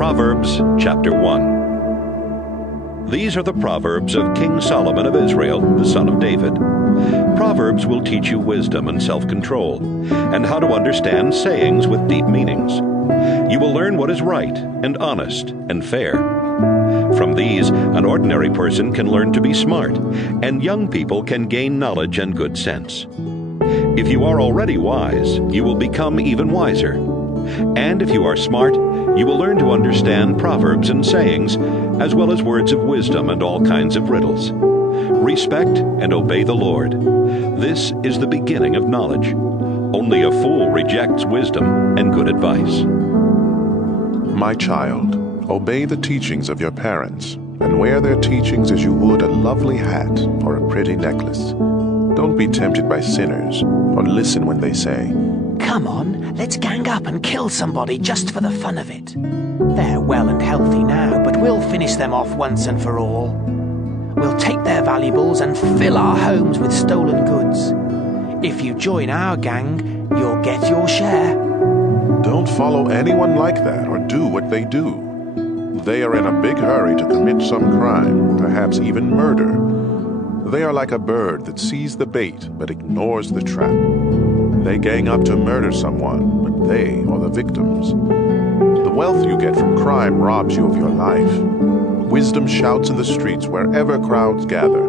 Proverbs chapter 1. These are the Proverbs of King Solomon of Israel, the son of David. Proverbs will teach you wisdom and self-control, and how to understand sayings with deep meanings. You will learn what is right and honest and fair. From these, an ordinary person can learn to be smart, and young people can gain knowledge and good sense. If you are already wise, you will become even wiser. And if you are smart, you will learn to understand proverbs and sayings, as well as words of wisdom and all kinds of riddles. Respect and obey the Lord. This is the beginning of knowledge. Only a fool rejects wisdom and good advice. My child, obey the teachings of your parents, and wear their teachings as you would a lovely hat or a pretty necklace. Don't be tempted by sinners, or listen when they say, "Come on, let's gang up and kill somebody just for the fun of it." They're well and healthy now, but we'll finish them off once and for all. We'll take their valuables and fill our homes with stolen goods. If you join our gang, you'll get your share. don't follow anyone like that or do what they do. They are in a big hurry to commit some crime, perhaps even murder. They are like a bird that sees the bait but ignores the trap. They gang up to murder someone, but they are the victims. The wealth you get from crime robs you of your life. Wisdom shouts in the streets wherever crowds gather.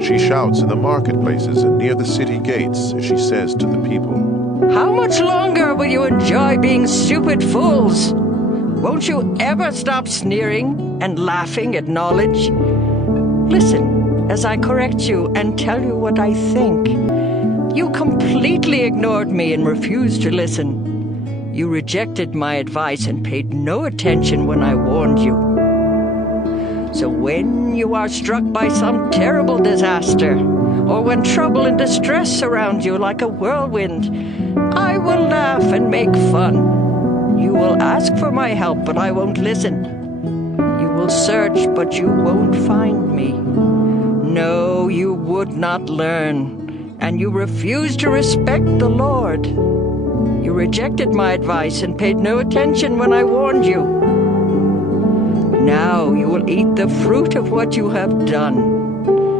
She shouts in the marketplaces and near the city gates as she says to the people, "How much longer will you enjoy being stupid fools? Won't you ever stop sneering and laughing at knowledge? Listen as I correct you and tell you what I think. You completely ignored me and refused to listen. You rejected my advice and paid no attention when I warned you. So when you are struck by some terrible disaster, or when trouble and distress surround you like a whirlwind, I will laugh and make fun. You will ask for my help, but I won't listen. You will search, but you won't find me. No, you would not learn, and you refused to respect the Lord. You rejected my advice and paid no attention when I warned you. Now you will eat the fruit of what you have done,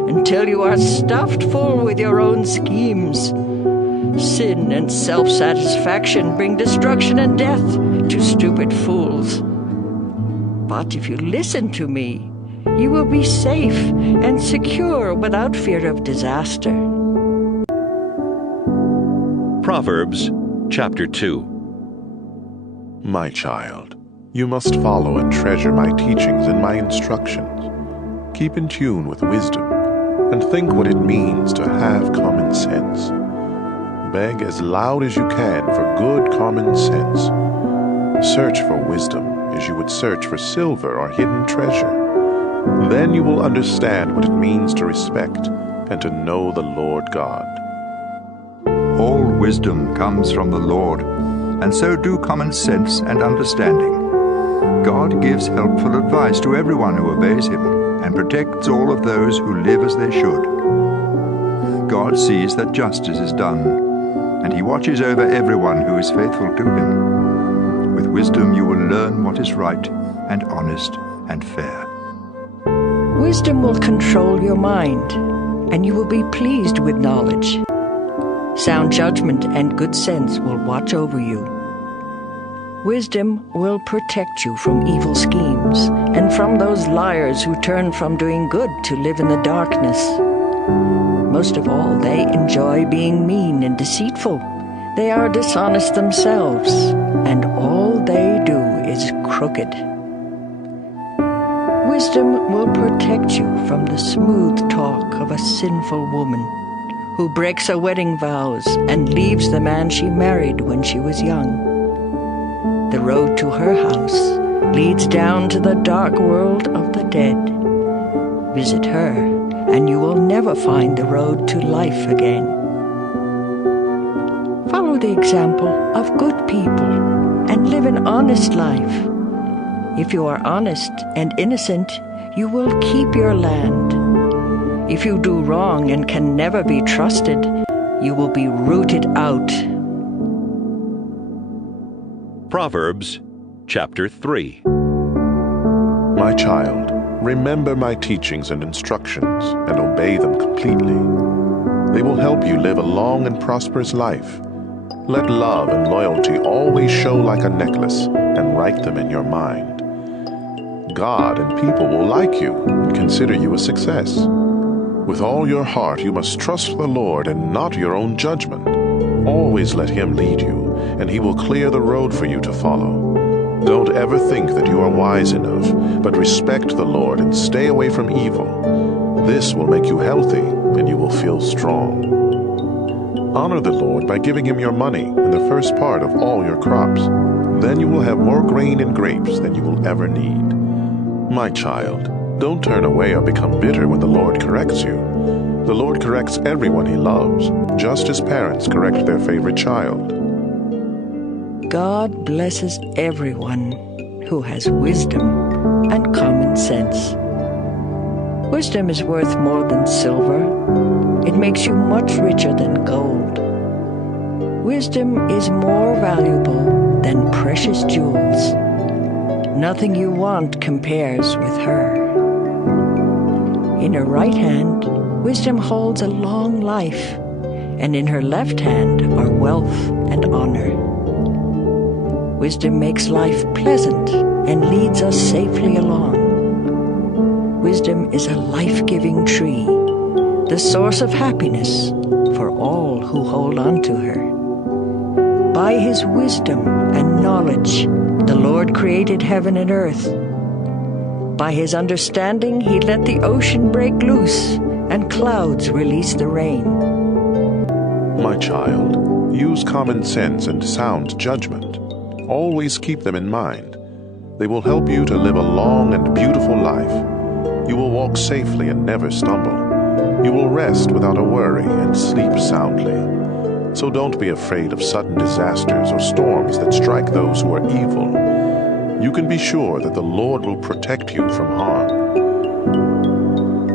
until you are stuffed full with your own schemes. Sin and self-satisfaction bring destruction and death to stupid fools. But if you listen to me, you will be safe and secure without fear of disaster. Proverbs chapter 2. My child, you must follow and treasure my teachings and my instructions. Keep in tune with wisdom, and think what it means to have common sense. Beg as loud as you can for good common sense. Search for wisdom as you would search for silver or hidden treasure. Then you will understand what it means to respect and to know the Lord God. All wisdom comes from the Lord, and so do common sense and understanding. God gives helpful advice to everyone who obeys him, and protects all of those who live as they should. God sees that justice is done, and he watches over everyone who is faithful to him. With wisdom you will learn what is right and honest and fair. Wisdom will control your mind, and you will be pleased with knowledge. Sound judgment and good sense will watch over you. Wisdom will protect you from evil schemes, and from those liars who turn from doing good to live in the darkness. Most of all, they enjoy being mean and deceitful. They are dishonest themselves, and all they do is crooked. Wisdom will protect you from the smooth talk of a sinful woman who breaks her wedding vows and leaves the man she married when she was young. The road to her house leads down to the dark world of the dead. Visit her, and you will never find the road to life again. Follow the example of good people and live an honest life. If you are honest and innocent, you will keep your land. If you do wrong and can never be trusted, you will be rooted out. Proverbs chapter 3. My child, remember my teachings and instructions and obey them completely. They will help you live a long and prosperous life. Let love and loyalty always show like a necklace and write them in your mind. God and people will like you and consider you a success. With all your heart, you must trust the Lord and not your own judgment. Always let Him lead you, and He will clear the road for you to follow. Don't ever think that you are wise enough, but respect the Lord and stay away from evil. This will make you healthy, and you will feel strong. Honor the Lord by giving Him your money and the first part of all your crops. Then you will have more grain and grapes than you will ever need. My child, don't turn away or become bitter when the Lord corrects you. The Lord corrects everyone He loves, just as parents correct their favorite child. God blesses everyone who has wisdom and common sense. Wisdom is worth more than silver. It makes you much richer than gold. Wisdom is more valuable than precious jewels. Nothing you want compares with her. In her right hand, wisdom holds a long life, and in her left hand are wealth and honor. Wisdom makes life pleasant and leads us safely along. Wisdom is a life-giving tree, the source of happiness for all who hold on to her. By His wisdom and knowledge, the Lord created heaven and earth. By His understanding, He let the ocean break loose and clouds release the rain. My child, use common sense and sound judgment. Always keep them in mind. They will help you to live a long and beautiful life. You will walk safely and never stumble. You will rest without a worry and sleep soundly. So don't be afraid of sudden disasters or storms that strike those who are evil. You can be sure that the Lord will protect you from harm.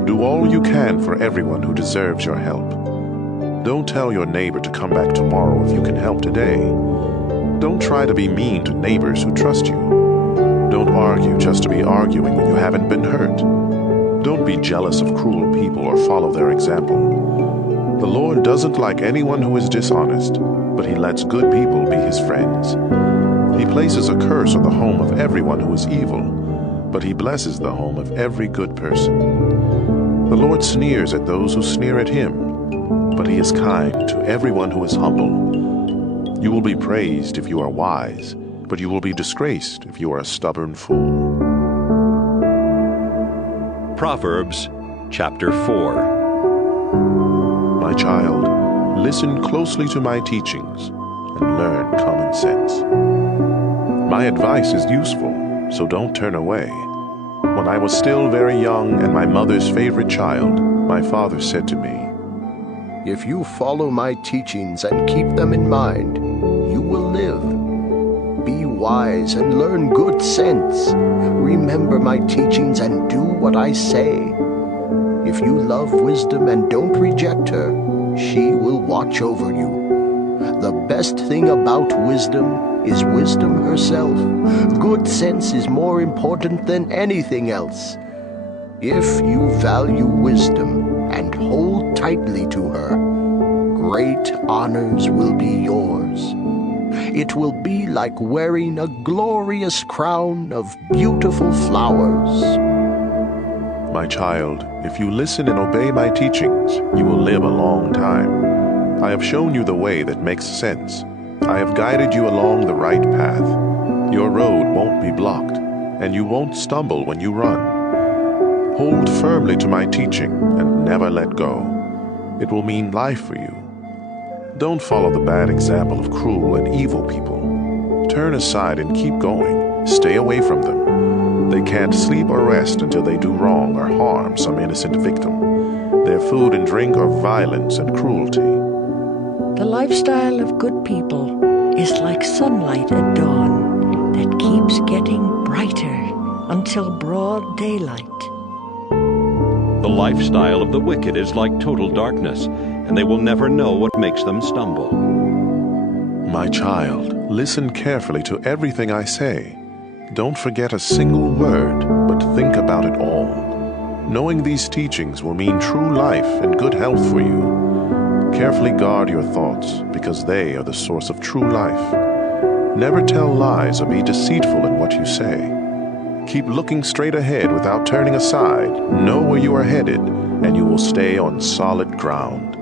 Do all you can for everyone who deserves your help. Don't tell your neighbor to come back tomorrow if you can help today. Don't try to be mean to neighbors who trust you. Don't argue just to be arguing when you haven't been hurt. Don't be jealous of cruel people or follow their example. The Lord doesn't like anyone who is dishonest, but He lets good people be His friends. He places a curse on the home of everyone who is evil, but He blesses the home of every good person. The Lord sneers at those who sneer at Him, but He is kind to everyone who is humble. You will be praised if you are wise, but you will be disgraced if you are a stubborn fool. Proverbs chapter 4. My child, listen closely to my teachings and learn common sense. My advice is useful, so don't turn away. When I was still very young and my mother's favorite child, my father said to me, "If you follow my teachings and keep them in mind, you will live. Be wise and learn good sense. Remember my teachings and do what I say. If you love wisdom and don't reject her, she will watch over you. The best thing about wisdom is wisdom herself. Good sense is more important than anything else. If you value wisdom and hold tightly to her, great honors will be yours. It will be like wearing a glorious crown of beautiful flowers." My child, if you listen and obey my teachings, you will live a long time. I have shown you the way that makes sense. I have guided you along the right path. Your road won't be blocked, and you won't stumble when you run. Hold firmly to my teaching and never let go. It will mean life for you. Don't follow the bad example of cruel and evil people. Turn aside and keep going. Stay away from them. They can't sleep or rest until they do wrong or harm some innocent victim. Their food and drink are violence and cruelty. The lifestyle of good people is like sunlight at dawn that keeps getting brighter until broad daylight. The lifestyle of the wicked is like total darkness, and they will never know what makes them stumble. My child, listen carefully to everything I say. Don't forget a single word, but think about it all. Knowing these teachings will mean true life and good health for you. Carefully guard your thoughts, because they are the source of true life. Never tell lies or be deceitful in what you say. Keep looking straight ahead without turning aside. Know where you are headed, and you will stay on solid ground.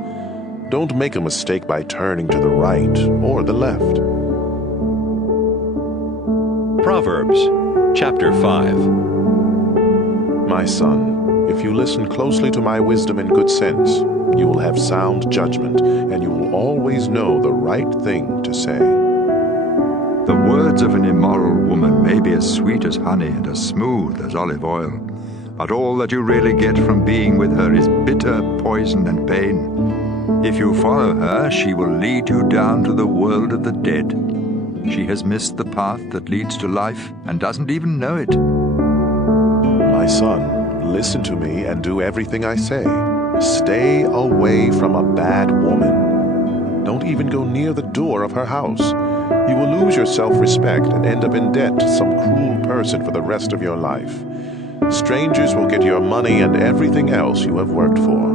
Don't make a mistake by turning to the right or the left. Proverbs chapter 5. My son, if you listen closely to my wisdom and good sense, you will have sound judgment, and you will always know the right thing to say. The words of an immoral woman may be as sweet as honey and as smooth as olive oil, but all that you really get from being with her is bitter poison and pain. If you follow her, she will lead you down to the world of the dead. She has missed the path that leads to life and doesn't even know it. My son, listen to me and do everything I say. Stay away from a bad woman. Don't even go near the door of her house. You will lose your self-respect and end up in debt to some cruel person for the rest of your life. Strangers will get your money and everything else you have worked for.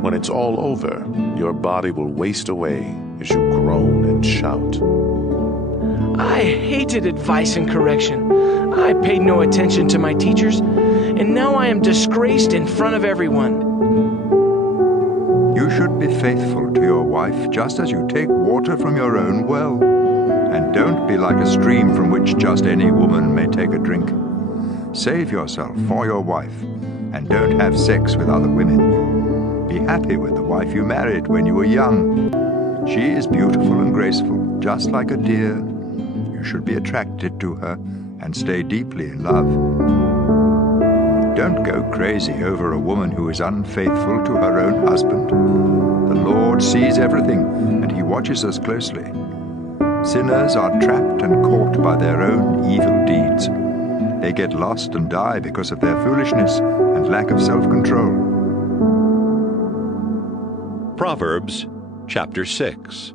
When it's all over, your body will waste away as you groan and shout. I hated advice and correction. I paid no attention to my teachers, and now I am disgraced in front of everyone. You should be faithful to your wife just as you take water from your own well. And don't be like a stream from which just any woman may take a drink. Save yourself for your wife, and don't have sex with other women. Be happy with the wife you married when you were young. She is beautiful and graceful, just like a deer. You should be attracted to her and stay deeply in love. Don't go crazy over a woman who is unfaithful to her own husband. The Lord sees everything, and He watches us closely. Sinners are trapped and caught by their own evil deeds. They get lost and die because of their foolishness and lack of self-control. Proverbs chapter 6.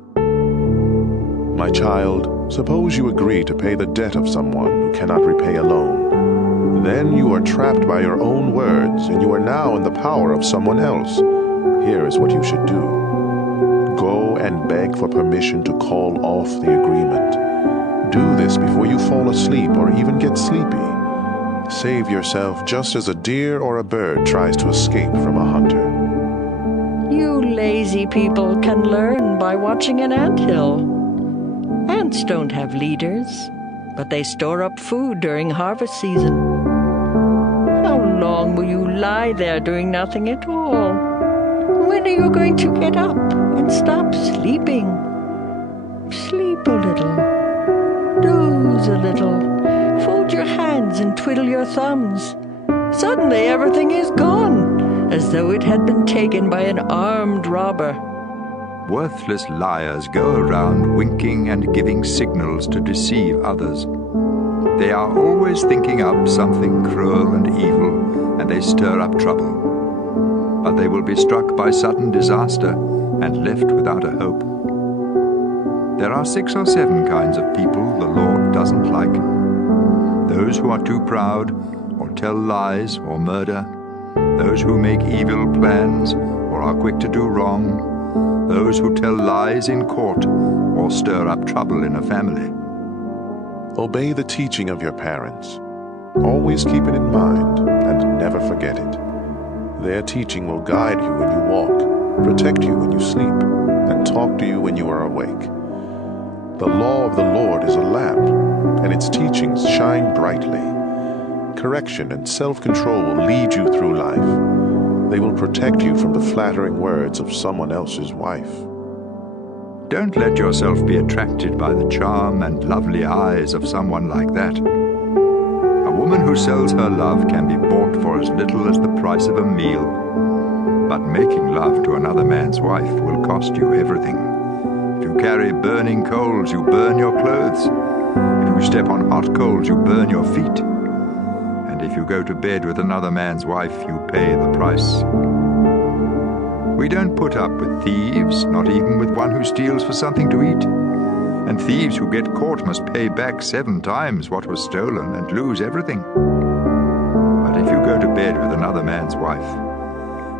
My child, suppose you agree to pay the debt of someone who cannot repay alone. Then you are trapped by your own words, and you are now in the power of someone else. Here is what you should do. Go and beg for permission to call off the agreement. Do this before you fall asleep or even get sleepy. Save yourself just as a deer or a bird tries to escape from a hunter. You lazy people can learn by watching an anthill. Ants don't have leaders, but they store up food during harvest season. How long will you lie there doing nothing at all? When are you going to get up and stop sleeping? Sleep a little, doze a little, fold your hands and twiddle your thumbs. Suddenly everything is gone, as though it had been taken by an armed robber. Worthless liars go around winking and giving signals to deceive others. They are always thinking up something cruel and evil, and they stir up trouble. But they will be struck by sudden disaster and left without a hope. There are 6 or 7 kinds of people the Lord doesn't like. Those who are too proud, or tell lies, or murder. Those who make evil plans, or are quick to do wrong. Those who tell lies in court, or stir up trouble in a family. Obey the teaching of your parents. Always keep it in mind, and never forget it. Their teaching will guide you when you walk, protect you when you sleep, and talk to you when you are awake. The law of the Lord is a lamp, and its teachings shine brightly. Correction and self-control will lead you through life. They will protect you from the flattering words of someone else's wife. Don't let yourself be attracted by the charm and lovely eyes of someone like that. A woman who sells her love can be bought for as little as the price of a meal. But making love to another man's wife will cost you everything. If you carry burning coals, you burn your clothes. If you step on hot coals, you burn your feet. And if you go to bed with another man's wife, you pay the price. We don't put up with thieves, not even with one who steals for something to eat. and thieves who get caught must pay back 7 times what was stolen and lose everything. But if you go to bed with another man's wife,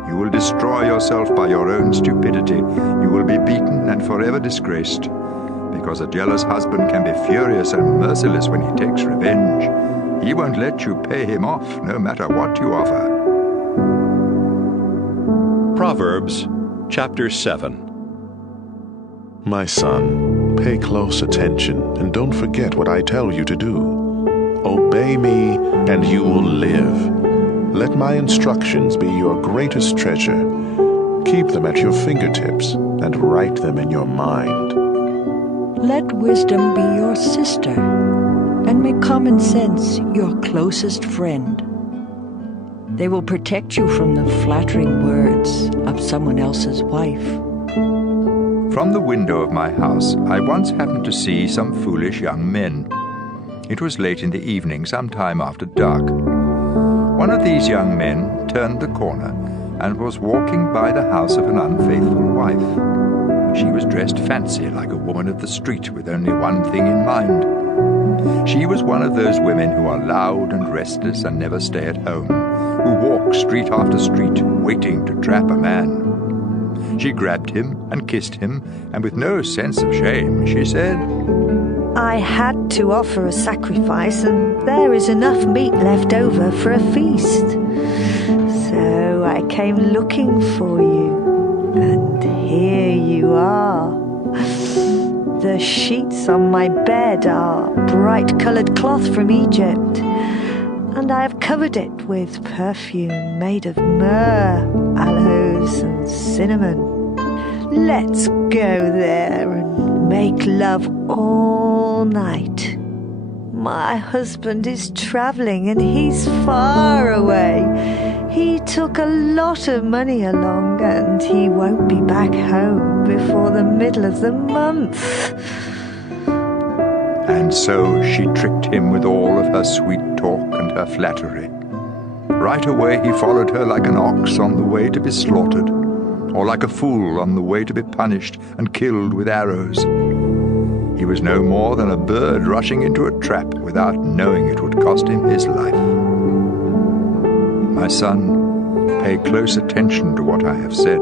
you will destroy yourself by your own stupidity. You will be beaten and forever disgraced, because a jealous husband can be furious and merciless when he takes revenge. He won't let you pay him off, no matter what you offer. Proverbs chapter 7. My son, pay close attention and don't forget what I tell you to do. Obey me and you will live. Let my instructions be your greatest treasure. Keep them at your fingertips and write them in your mind. Let wisdom be your sister, and make common sense your closest friend. They will protect you from the flattering words of someone else's wife. From the window of my house, I once happened to see some foolish young men. It was late in the evening, some time after dark. One of these young men turned the corner and was walking by the house of an unfaithful wife. She was dressed fancy like a woman of the street with only one thing in mind. She was one of those women who are loud and restless and never stay at home, who walk street after street waiting to trap a man. She grabbed him and kissed him, and with no sense of shame, she said, I had to offer a sacrifice, and there is enough meat left over for a feast. So I came looking for you, and here you are. The sheets on my bed are bright-colored cloth from Egypt, and I have covered it with perfume made of myrrh, aloes, and cinnamon. Let's go there and make love all night. My husband is traveling and he's far away. He took a lot of money along and he won't be back home before the middle of the month. And so she tricked him with all of her sweet talk and her flattery. Right away he followed her like an ox on the way to be slaughtered, or like a fool on the way to be punished and killed with arrows. He was no more than a bird rushing into a trap without knowing it would cost him his life. My son, pay close attention to what I have said.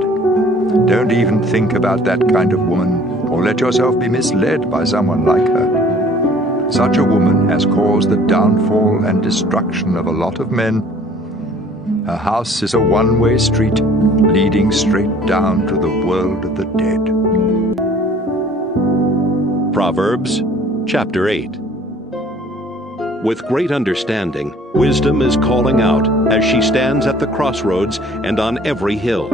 Don't even think about that kind of woman, or let yourself be misled by someone like her. Such a woman has caused the downfall and destruction of a lot of men. Her house is a one-way street leading straight down to the world of the dead. Proverbs chapter 8. With great understanding, wisdom is calling out as she stands at the crossroads and on every hill.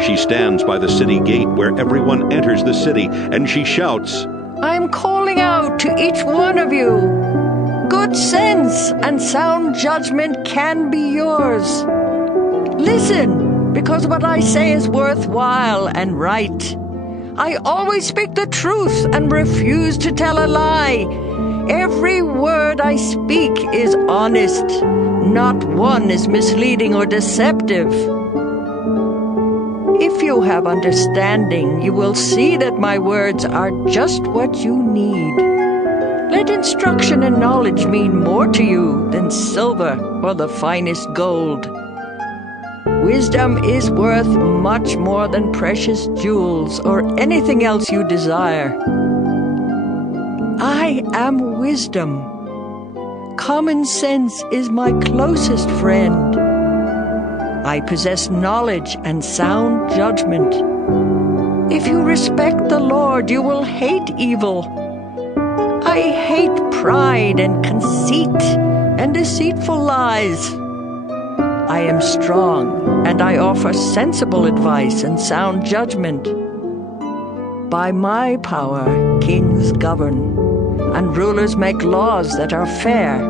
She stands by the city gate where everyone enters the city, and she shouts, I am calling out to each one of you. Good sense and sound judgment can be yours. Listen, because what I say is worthwhile and right. I always speak the truth and refuse to tell a lie. Every word I speak is honest. Not one is misleading or deceptive. If you have understanding, you will see that my words are just what you need. Let instruction and knowledge mean more to you than silver or the finest gold. Wisdom is worth much more than precious jewels or anything else you desire. I am wisdom. Common sense is my closest friend. I possess knowledge and sound judgment. If you respect the Lord, you will hate evil. I hate pride and conceit and deceitful lies. I am strong, and I offer sensible advice and sound judgment. By my power, kings govern, and rulers make laws that are fair.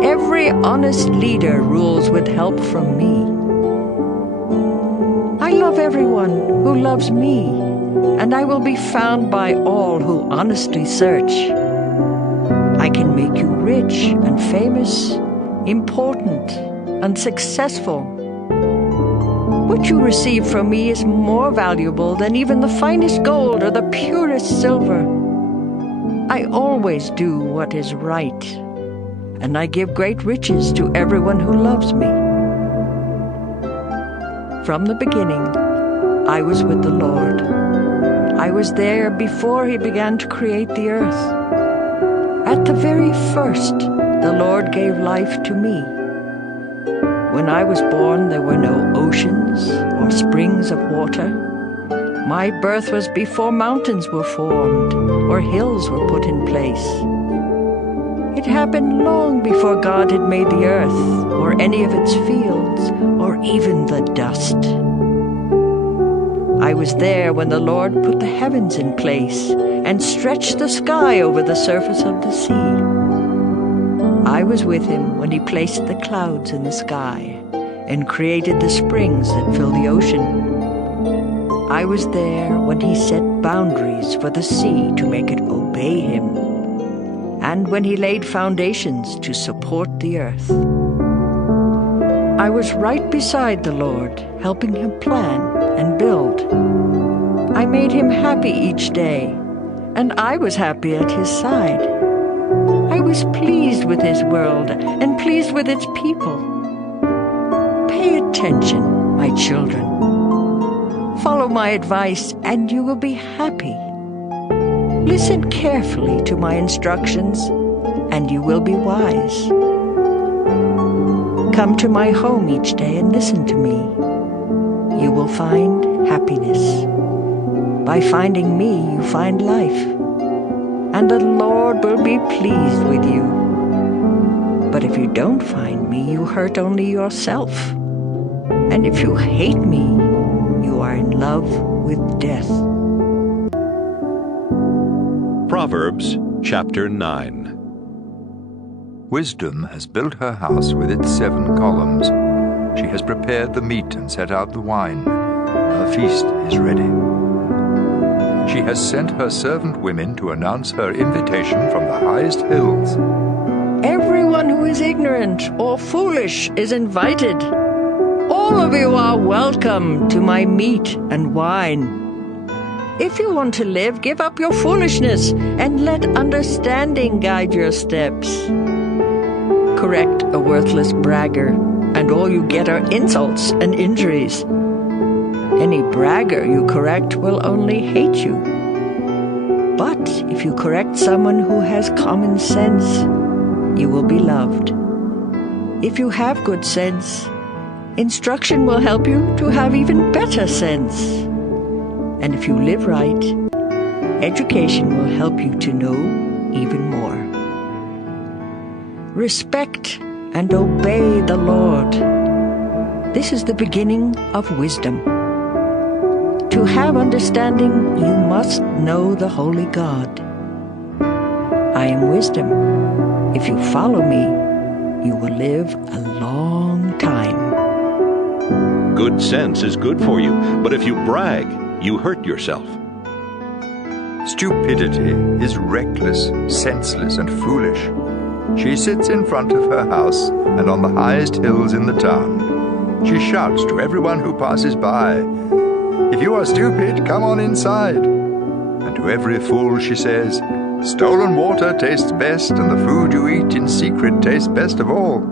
Every honest leader rules with help from me. I love everyone who loves me, and I will be found by all who honestly search. I can make you rich and famous, important and successful. What you receive from me is more valuable than even the finest gold or the purest silver. I always do what is right, and I give great riches to everyone who loves me. From the beginning, I was with the Lord. I was there before He began to create the earth. At the very first, the Lord gave life to me. When I was born, there were no oceans or springs of water. My birth was before mountains were formed or hills were put in place. It happened long before God had made the earth or any of its fields or even the dust. I was there when the Lord put the heavens in place and stretched the sky over the surface of the sea. I was with Him when He placed the clouds in the sky and created the springs that fill the ocean. I was there when He set boundaries for the sea to make it obey Him, and when He laid foundations to support the earth. I was right beside the Lord, helping Him plan and build. I made Him happy each day, and I was happy at His side. I was pleased with His world and pleased with its people. Pay attention, my children. Follow my advice, and you will be happy. Listen carefully to my instructions, and you will be wise. Come to my home each day and listen to me. You will find happiness. By finding me, you find life, and the Lord will be pleased with you. But if you don't find me, you hurt only yourself. And if you hate me, you are in love with death. Proverbs chapter 9. Wisdom has built her house with its 7 columns. She has prepared the meat and set out the wine. Her feast is ready. She has sent her servant women to announce her invitation from the highest hills. Everyone who is ignorant or foolish is invited. All of you are welcome to my meat and wine. If you want to live, give up your foolishness and let understanding guide your steps. Correct a worthless bragger, and all you get are insults and injuries. Any bragger you correct will only hate you. But if you correct someone who has common sense, you will be loved. If you have good sense, instruction will help you to have even better sense. And if you live right, education will help you to know even more. Respect and obey the Lord. This is the beginning of wisdom. To have understanding, you must know the Holy God. I am wisdom. If you follow me, you will live a long time. Good sense is good for you, but if you brag, you hurt yourself. Stupidity is reckless, senseless, and foolish. She sits in front of her house and on the highest hills in the town. She shouts to everyone who passes by, "If you are stupid, come on inside." And to every fool she says, "Stolen water tastes best, and the food you eat in secret tastes best of all."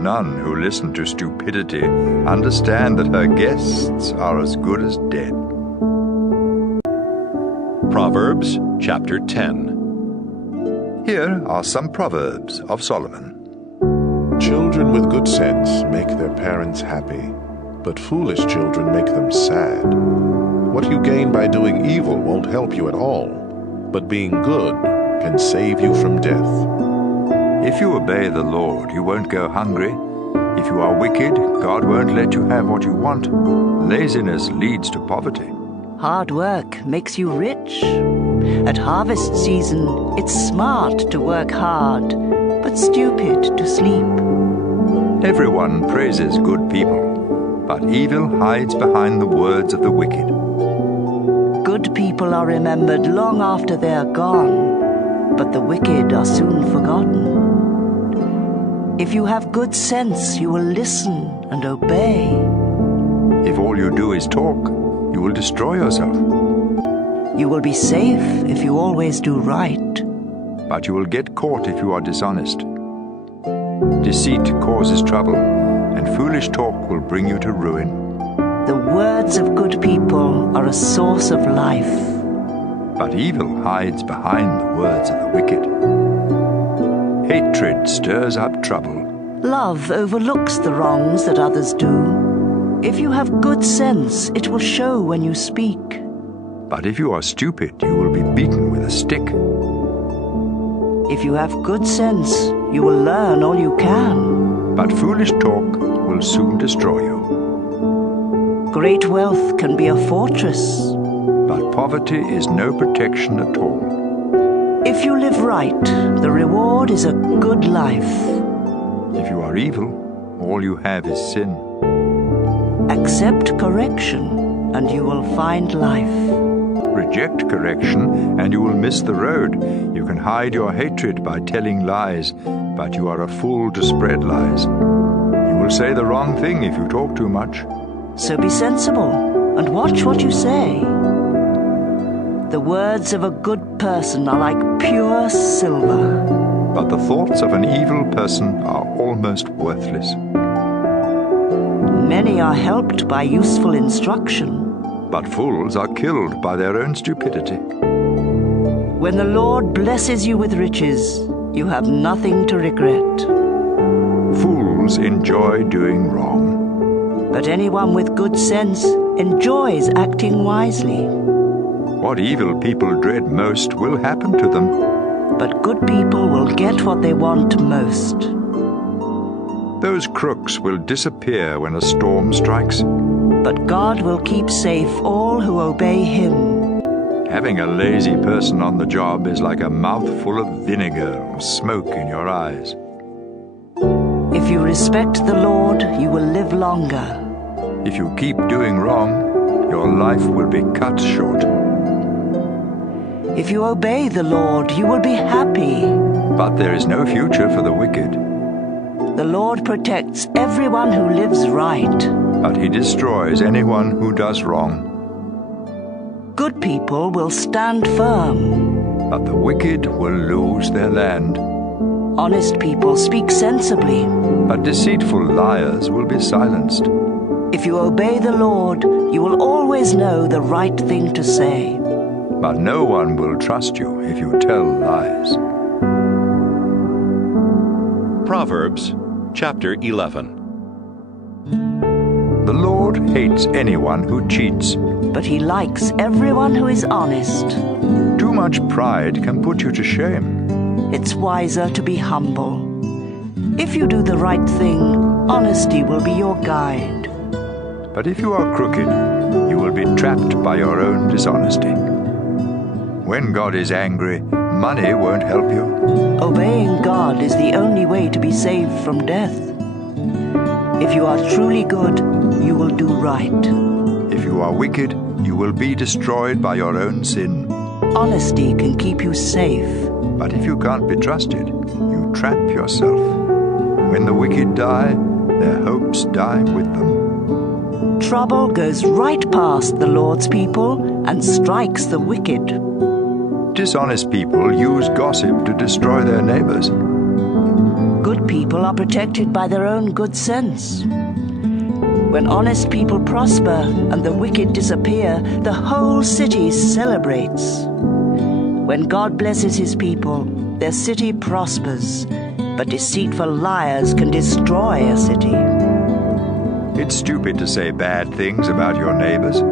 None who listen to stupidity understand that her guests are as good as dead. Proverbs chapter 10. Here are some Proverbs of Solomon. Children with good sense make their parents happy, but foolish children make them sad. What you gain by doing evil won't help you at all, but being good can save you from death. If you obey the Lord, you won't go hungry. If you are wicked, God won't let you have what you want. Laziness leads to poverty. Hard work makes you rich. At harvest season, it's smart to work hard, but stupid to sleep. Everyone praises good people, but evil hides behind the words of the wicked. Good people are remembered long after they are gone, but the wicked are soon forgotten. If you have good sense, you will listen and obey. If all you do is talk, you will destroy yourself. You will be safe if you always do right. But you will get caught if you are dishonest. Deceit causes trouble, and foolish talk will bring you to ruin. The words of good people are a source of life. But evil hides behind the words of the wicked. Hatred stirs up trouble. Love overlooks the wrongs that others do. If you have good sense, it will show when you speak. But if you are stupid, you will be beaten with a stick. If you have good sense, you will learn all you can. But foolish talk will soon destroy you. Great wealth can be a fortress. But poverty is no protection at all. If you live right, the reward is a good life. If you are evil, all you have is sin. Accept correction, and you will find life. Reject correction, and you will miss the road. You can hide your hatred by telling lies, but you are a fool to spread lies. You will say the wrong thing if you talk too much. So be sensible, and watch what you say. The words of a good person are like pure silver. But the thoughts of an evil person are almost worthless. Many are helped by useful instruction. But fools are killed by their own stupidity. When the Lord blesses you with riches, you have nothing to regret. Fools enjoy doing wrong. But anyone with good sense enjoys acting wisely. What evil people dread most will happen to them. But good people will get what they want most. Those crooks will disappear when a storm strikes. But God will keep safe all who obey Him. Having a lazy person on the job is like a mouthful of vinegar or smoke in your eyes. If you respect the Lord, you will live longer. If you keep doing wrong, your life will be cut short. If you obey the Lord, you will be happy. But there is no future for the wicked. The Lord protects everyone who lives right. But He destroys anyone who does wrong. Good people will stand firm. But the wicked will lose their land. Honest people speak sensibly. But deceitful liars will be silenced. If you obey the Lord, you will always know the right thing to say. But no one will trust you if you tell lies. Proverbs chapter 11. The Lord hates anyone who cheats. But He likes everyone who is honest. Too much pride can put you to shame. It's wiser to be humble. If you do the right thing, honesty will be your guide. But if you are crooked, you will be trapped by your own dishonesty. When God is angry, money won't help you. Obeying God is the only way to be saved from death. If you are truly good, you will do right. If you are wicked, you will be destroyed by your own sin. Honesty can keep you safe. But if you can't be trusted, you trap yourself. When the wicked die, their hopes die with them. Trouble goes right past the Lord's people and strikes the wicked. Dishonest people use gossip to destroy their neighbors. Good people are protected by their own good sense. When honest people prosper and the wicked disappear, the whole city celebrates. When God blesses His people, their city prospers, but deceitful liars can destroy a city. It's stupid to say bad things about your neighbors.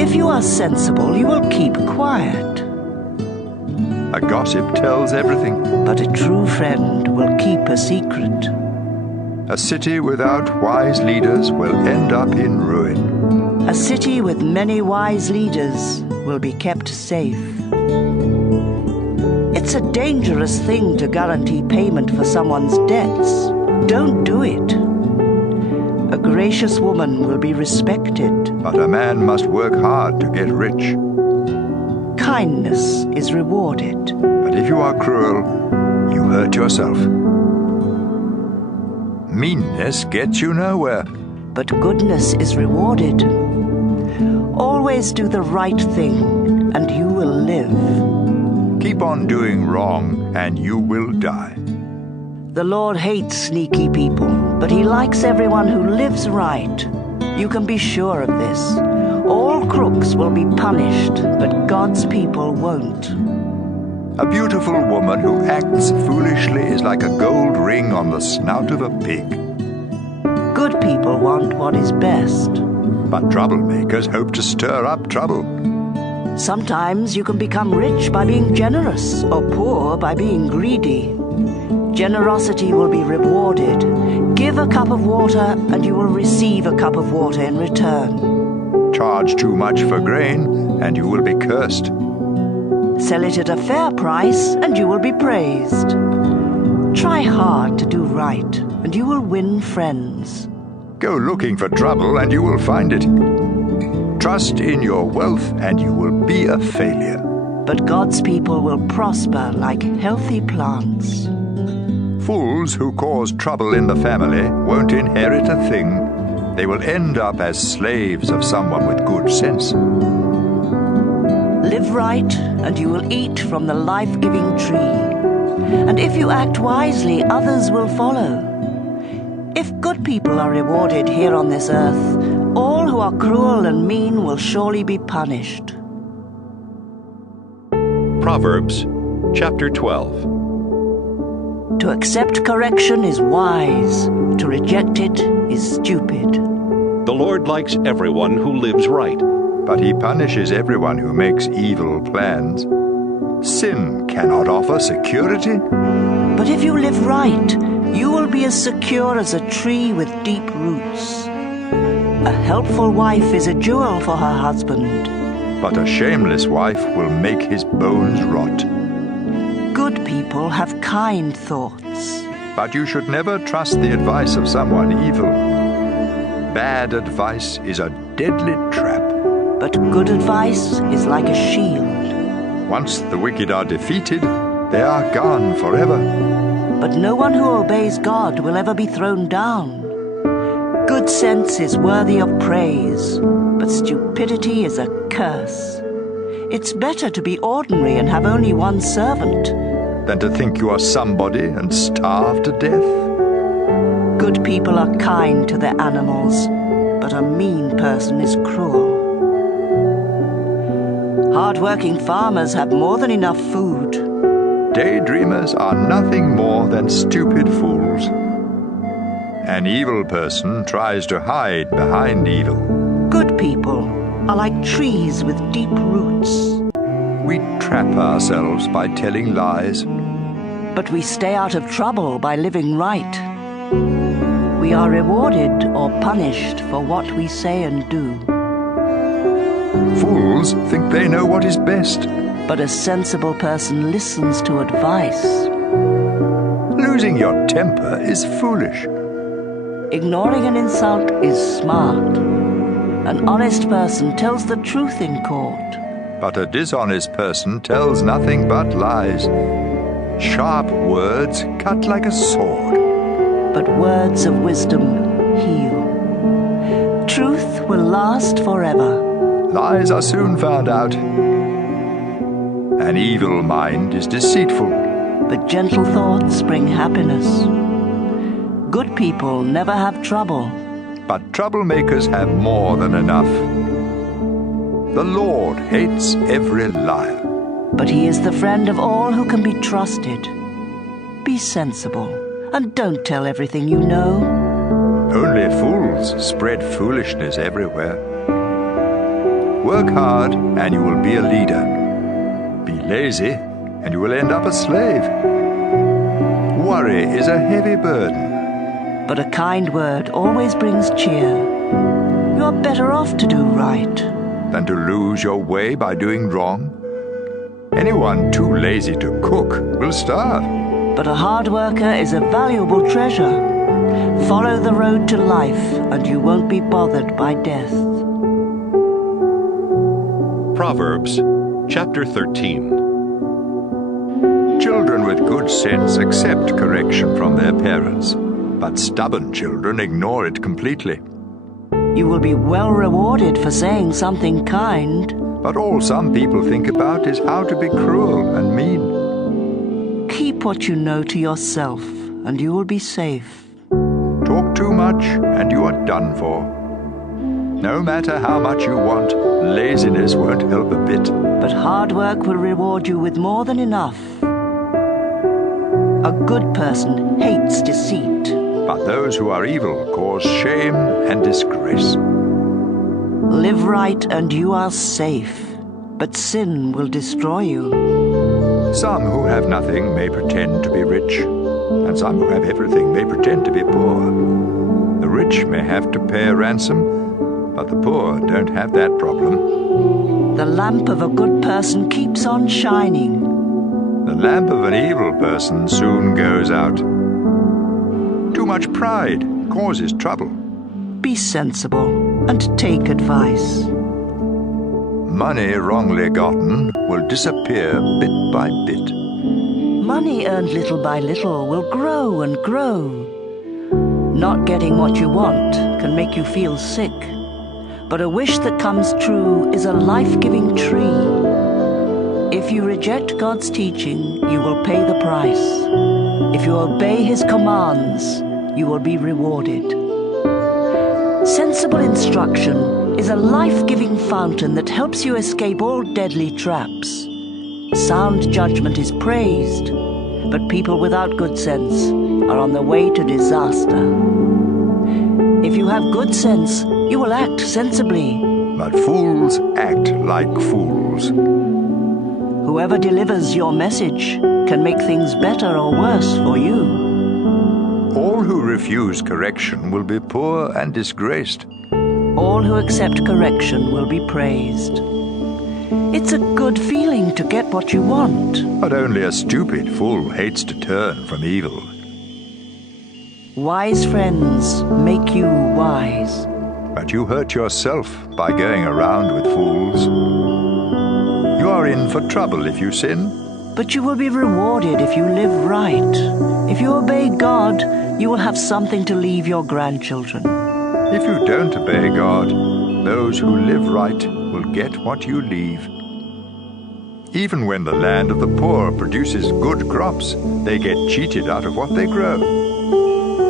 If you are sensible, you will keep quiet. A gossip tells everything. But a true friend will keep a secret. A city without wise leaders will end up in ruin. A city with many wise leaders will be kept safe. It's a dangerous thing to guarantee payment for someone's debts. Don't do it. A gracious woman will be respected. But a man must work hard to get rich. Kindness is rewarded. But if you are cruel, you hurt yourself. Meanness gets you nowhere. But goodness is rewarded. Always do the right thing, and you will Keep on doing wrong, and you will die. The Lord hates sneaky people, but he likes everyone who lives right. You can be sure of this. All crooks will be punished, but God's people won't. A beautiful woman who acts foolishly is like a gold ring on the snout of a pig. Good people want what is best. But troublemakers hope to stir up trouble. Sometimes you can become rich by being generous, or poor by being greedy. Generosity will be rewarded. Give a cup of water, and you will receive a cup of water in return. Charge too much for grain, and you will be cursed. Sell it at a fair price, and you will be praised. Try hard to do right, and you will win friends. Go looking for trouble, and you will find it. Trust in your wealth, and you will be a failure. But God's people will prosper like healthy plants. Fools who cause trouble in the family won't inherit a thing. They will end up as slaves of someone with good sense. Live right, and you will eat from the life-giving tree. And if you act wisely, others will follow. If good people are rewarded here on this earth, all who are cruel and mean will surely be punished. Proverbs chapter 12. To accept correction is wise. To reject it is stupid. The Lord likes everyone who lives right, but he punishes everyone who makes evil plans. Sin cannot offer security. But if you live right, you will be as secure as a tree with deep roots. A helpful wife is a jewel for her husband. But a shameless wife will make his bones rot. Good people have kind thoughts. But you should never trust the advice of someone evil. Bad advice is a deadly trap. But good advice is like a shield. Once the wicked are defeated, they are gone forever. But no one who obeys God will ever be thrown down. Good sense is worthy of praise, but stupidity is a curse. It's better to be ordinary and have only one servant than to think you are somebody and starve to death. Good people are kind to their animals, but a mean person is cruel. Hard-working farmers have more than enough food. Daydreamers are nothing more than stupid fools. An evil person tries to hide behind evil. Good people are like trees with deep roots. We trap ourselves by telling lies. But we stay out of trouble by living right. We are rewarded or punished for what we say and do. Fools think they know what is best. But a sensible person listens to advice. Losing your temper is foolish. Ignoring an insult is smart. An honest person tells the truth in court. But a dishonest person tells nothing but lies. Sharp words cut like a sword. But words of wisdom heal. Truth will last forever. Lies are soon found out. An evil mind is deceitful. But gentle thoughts bring happiness. Good people never have trouble. But troublemakers have more than enough. The Lord hates every liar. But he is the friend of all who can be trusted. Be sensible, and don't tell everything you know. Only fools spread foolishness everywhere. Work hard, and you will be a leader. Be lazy, and you will end up a slave. Worry is a heavy burden. But a kind word always brings cheer. You are better off to do right than to lose your way by doing wrong. Anyone too lazy to cook will starve. But a hard worker is a valuable treasure. Follow the road to life, and you won't be bothered by death. Proverbs chapter 13. Children with good sense accept correction from their parents, but stubborn children ignore it completely. You will be well rewarded for saying something kind. But all some people think about is how to be cruel and mean. Keep what you know to yourself, and you will be safe. Talk too much, and you are done for. No matter how much you want, laziness won't help a bit. But hard work will reward you with more than enough. A good person hates deceit. But those who are evil cause shame and disgrace. Live right and you are safe, but sin will destroy you. Some who have nothing may pretend to be rich, and some who have everything may pretend to be poor. The rich may have to pay a ransom, but the poor don't have that problem. The lamp of a good person keeps on shining. The lamp of an evil person soon goes out. Too much pride causes trouble. Be sensible and take advice. Money wrongly gotten will disappear bit by bit. Money earned little by little will grow and grow. Not getting what you want can make you feel sick, but a wish that comes true is a life-giving tree. If you reject God's teaching, you will pay the price. If you obey His commands, you will be rewarded. Sensible instruction is a life-giving fountain that helps you escape all deadly traps. Sound judgment is praised, but people without good sense are on the way to disaster. If you have good sense, you will act sensibly. But fools act like fools. Whoever delivers your message can make things better or worse for you. All who refuse correction will be poor and disgraced. All who accept correction will be praised. It's a good feeling to get what you want. But only a stupid fool hates to turn from evil. Wise friends make you wise. But you hurt yourself by going around with fools. You are in for trouble if you sin. But you will be rewarded if you live right. If you obey God, you will have something to leave your grandchildren. If you don't obey God, those who live right will get what you leave. Even when the land of the poor produces good crops, they get cheated out of what they grow.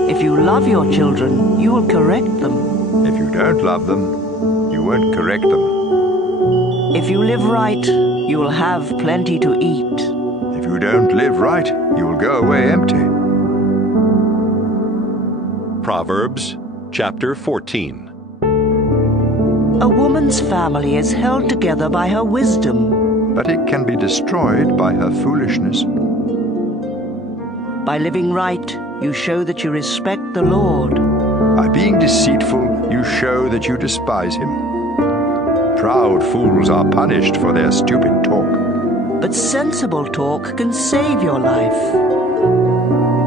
If you love your children, you will correct them. If you don't love them, you won't correct them. If you live right, you will have plenty to eat. If you don't live right, you will go away empty. Proverbs chapter 14. A woman's family is held together by her wisdom, but it can be destroyed by her foolishness. By living right, you show that you respect the Lord. By being deceitful, you show that you despise Him. Proud fools are punished for their stupid talk. But sensible talk can save your life.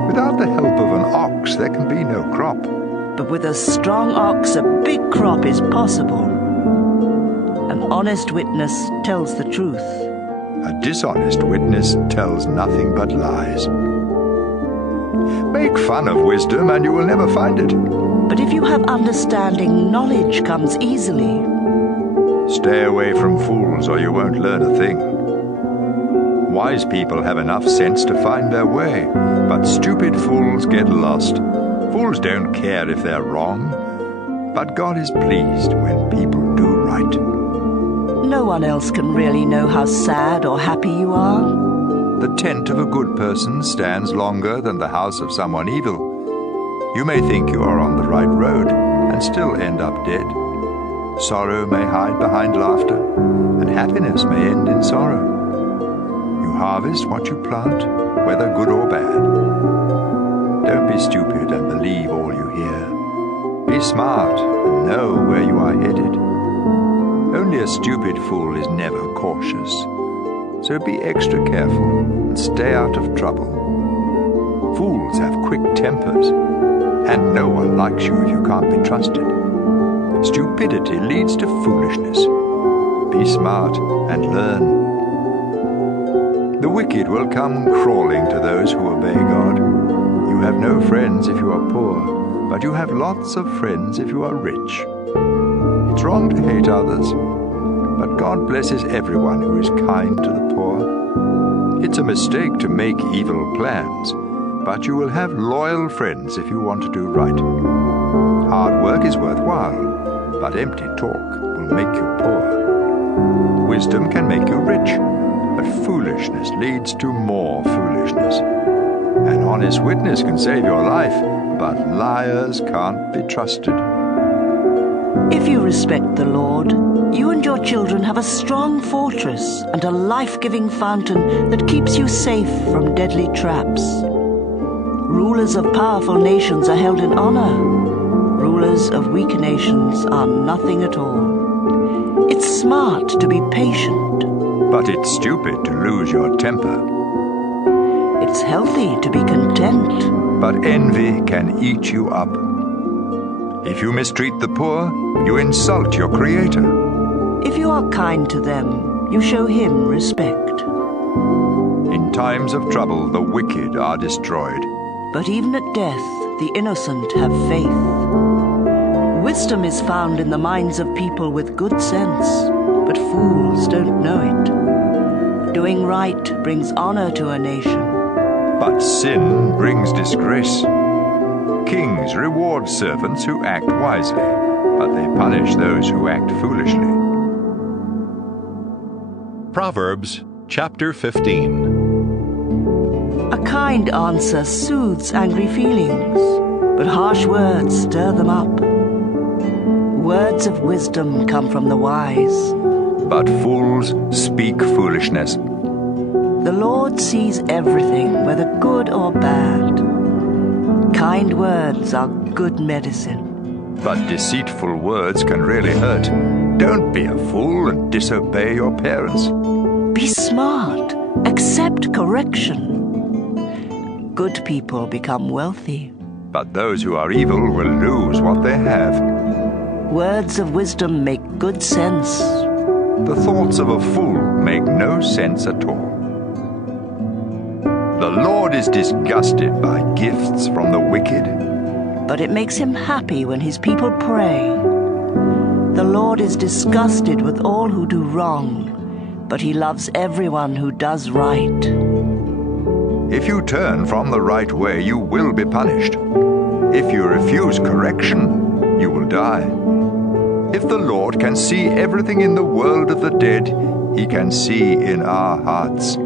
Without the help of an ox, there can be no crop. But with a strong ox, a big crop is possible. An honest witness tells the truth. A dishonest witness tells nothing but lies. Make fun of wisdom and you will never find it. But if you have understanding, knowledge comes easily. Stay away from fools or you won't learn a thing. Wise people have enough sense to find their way, but stupid fools get lost. Fools don't care if they're wrong, but God is pleased when people do right. No one else can really know how sad or happy you are. The tent of a good person stands longer than the house of someone evil. You may think you are on the right road and still end up dead. Sorrow may hide behind laughter, and happiness may end in sorrow. You harvest what you plant, whether good or bad. Don't be stupid and believe all you hear. Be smart and know where you are headed. Only a stupid fool is never cautious. So be extra careful and stay out of trouble. Fools have quick tempers, and no one likes you if you can't be trusted. Stupidity leads to foolishness. Be smart and learn. The wicked will come crawling to those who obey God. You have no friends if you are poor, but you have lots of friends if you are rich. It's wrong to hate others, but God blesses everyone who is kind to the poor. It's a mistake to make evil plans, but you will have loyal friends if you want to do right. Hard work is worthwhile, but empty talk will make you poor. Wisdom can make you rich, but foolishness leads to more foolishness. An honest witness can save your life, but liars can't be trusted. If you respect the Lord, you and your children have a strong fortress and a life-giving fountain that keeps you safe from deadly traps. Rulers of powerful nations are held in honor. Rulers of weak nations are nothing at all. It's smart to be patient. But it's stupid to lose your temper. It's healthy to be content. But envy can eat you up. If you mistreat the poor, you insult your Creator. If you are kind to them, you show Him respect. In times of trouble, the wicked are destroyed. But even at death, the innocent have faith. Wisdom is found in the minds of people with good sense, but fools don't know it. Doing right brings honor to a nation. But sin brings disgrace. Kings reward servants who act wisely, but they punish those who act foolishly. Proverbs chapter 15. A kind answer soothes angry feelings, but harsh words stir them up. Words of wisdom come from the wise, but fools speak foolishness. The Lord sees everything, whether good or bad. Kind words are good medicine. But deceitful words can really hurt. Don't be a fool and disobey your parents. Be smart. Accept correction. Good people become wealthy. But those who are evil will lose what they have. Words of wisdom make good sense. The thoughts of a fool make no sense at all. The Lord is disgusted by gifts from the wicked. But it makes Him happy when His people pray. The Lord is disgusted with all who do wrong, but He loves everyone who does right. If you turn from the right way, you will be punished. If you refuse correction, you will die. If the Lord can see everything in the world of the dead, He can see in our hearts.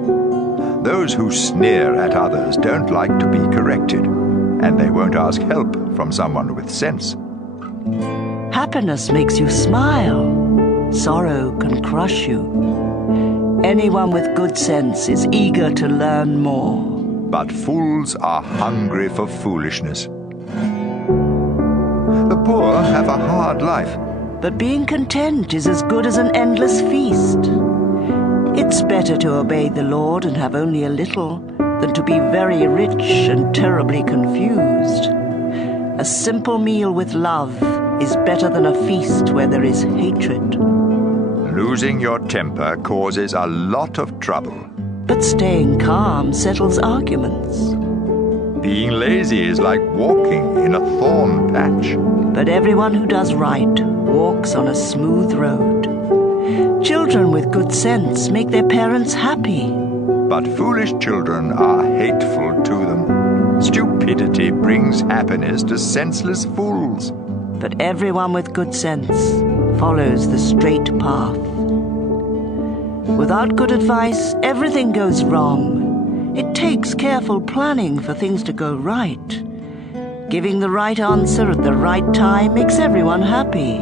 Those who sneer at others don't like to be corrected, and they won't ask help from someone with sense. Happiness makes you smile. Sorrow can crush you. Anyone with good sense is eager to learn more. But fools are hungry for foolishness. The poor have a hard life. But being content is as good as an endless feast. It's better to obey the Lord and have only a little than to be very rich and terribly confused. A simple meal with love is better than a feast where there is hatred. Losing your temper causes a lot of trouble. But staying calm settles arguments. Being lazy is like walking in a thorn patch. But everyone who does right walks on a smooth road. Children with good sense make their parents happy. But foolish children are hateful to them. Stupidity brings happiness to senseless fools. But everyone with good sense follows the straight path. Without good advice, everything goes wrong. It takes careful planning for things to go right. Giving the right answer at the right time makes everyone happy.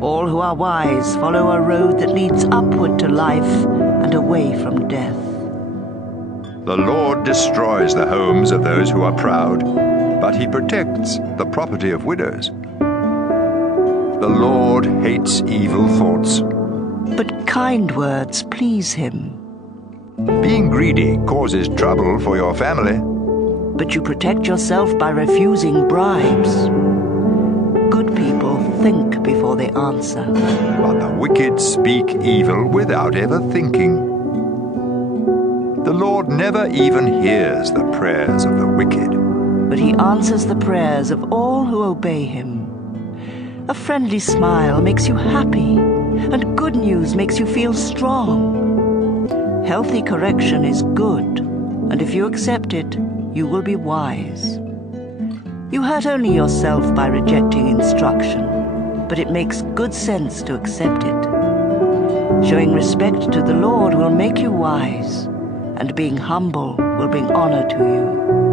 All who are wise follow a road that leads upward to life and away from death. The Lord destroys the homes of those who are proud, but He protects the property of widows. The Lord hates evil thoughts, but kind words please Him. Being greedy causes trouble for your family. But you protect yourself by refusing bribes. Good people think before they answer. But the wicked speak evil without ever thinking. The Lord never even hears the prayers of the wicked. But He answers the prayers of all who obey Him. A friendly smile makes you happy. and good news makes you feel strong. Healthy correction is good, and if you accept it, you will be wise. You hurt only yourself by rejecting instruction, but it makes good sense to accept it. Showing respect to the Lord will make you wise, and being humble will bring honor to you.